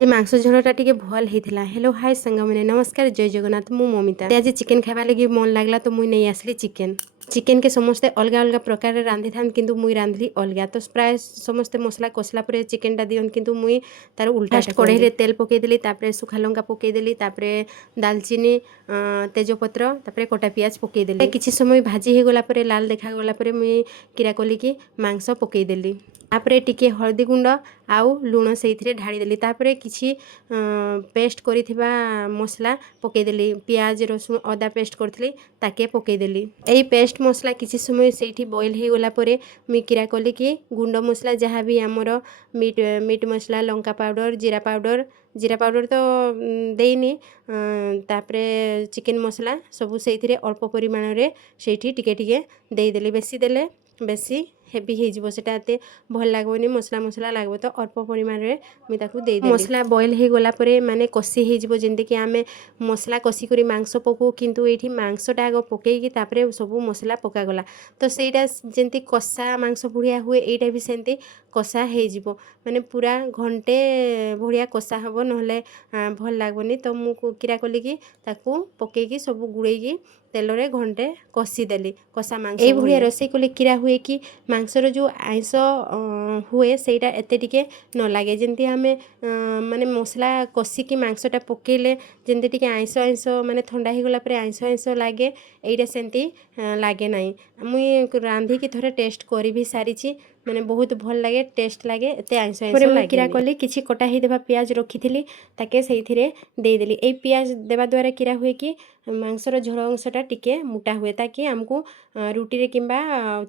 ए मांस झोलटा टिके भल होता। हेलो हाय संग मैंने नमस्कार जय जगन्नाथ मु ममिता। आज चिकेन खावा लगी मन लगला तो मुई नहीं आसली चिकेन के समस्ते अलग अलग प्रकार रांधि था किंतु मुई रांधली अलग। तो प्राय समस्ते मसला कषला पर चिकेनटा दियन किंतु मुई तार उल्टा कढ़ई रे तेल पकईदेली तापर सुखा लंका पकईदेली तापर दालचीनी तेजपत्र तापर कटा पियाज पकईदेली। किछि समय भाजी हो गला परे लाल देखा गला परे मुई किरा कली कि मांस पकईदेली। तापर टिके हळदी गुंड आउ लुण से ढाड़ी देली। तापर किछि पेस्ट करिथिबा मसला पकईदेली। पियाज रसुण अदा पेस्ट करथिली ताके पकईदेली। एई पेस्ट मसला किछि समय सेठी बॉईल हो गला परे मुई किरा कली कि गुंड मसला जहाँ भी आमर मीट मसला लंका पाउडर जीरा पाउडर तो देनी तापरे चिकेन मसला सबू से अल्प परिमाण रे सेठी टिके टिके देदेली। बेसी देले बेसी हेवी हो सेटा एते भल लागोनी मसला मसला लागबो तो अल्प परिमाण रे मुई ताकू दे देली। मसला बॉईल हो गला परे माने कसी हो जिवो जेंते कि आमे मसला कसी करी मांस पकू किंतु एठी मांसटा आगो पकेकी तापरे सबू मसला पका गला तो सेटा जेंती कसा मांस भुड़िया हुए एटा भी सेंती कसा हो जिवो माने पूरा घंटे भुड़िया कसा हबो नहले भल लागोनी। तो मु किरा कली कि ताकू पकेकी सबू गुड़ेकी तेल रे घंटे कसी देली कसा मांस ए भुड़िया रोसई कले किरा हुए कि मांसर जो आइंस हुए सेटा एते टिके न लागे जेंती आमे माने मसला कसिकी मांसटा पकेले जेंती टिके आइंस आइंस माने ठंडा हो गला परे आइंस आइंस लागे एटा सेंती लागे नाही। मुई रांधी की थोड़े टेस्ट करी भी सारीची माने बहुत भल लागे टेस्ट लागे एते आइंस आइंस लागे। किरा कली किछि कटा ही देबा पियाज रखिथिली ताके सेइथिरे देई देली। ए पियाज देबा द्वारा किरा हुए कि मांसर झोल अंशटा टिके मोटा हुए ताकि हमको रुटी रे किंबा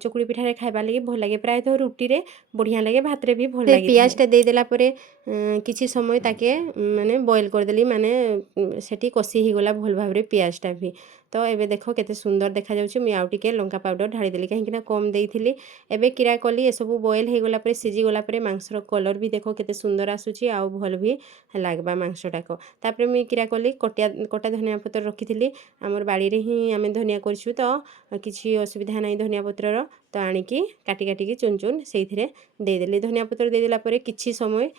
चकुड़ी पिठा रे खाइबा लगी भल लागे। प्राय तो रुटी रे बढ़िया लागे भात रे भी भल लागे। पियाजटा दे देला परे किछि समय ताके माने बॉईल कर देली माने सेठी कसी ही गला भल भाबरे पियाजटा भी। तो एबे देखो केते सुंदर देखा जाउछि। मुई आउ टिके लंका पाउडर ढाड़ी देली कहीं ना कम देइथिली। एबे किरा कली ए सब बॉईल हो गला परे सिजी गला परे मांसर कलर भी देखो केते सुंदर आसुछि आउ भल भी लागबा मांसटाको। तापरे मुई किरा कली कटा धनिया पत्र रखिथिली हमर बाड़ी रे ही आमे धनिया करछु तो किछि असुविधा नाही धनिया पत्रर तो आनिकी काटी काटी चुन चुन सेइथिरे दे देली। धनिया पत्र दे देला परे किछि समय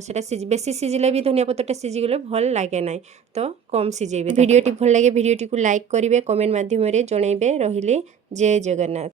सेटा बेसी सिजिले भी धनिया पत्रटा सिजी गले भल लागे नाही तो कम सिजेबे। वीडियोटी भल लागे वीडियोटी को लाइक करिवे कमेंट माध्यम रे जणाइबे। रहिले जय जगन्नाथ।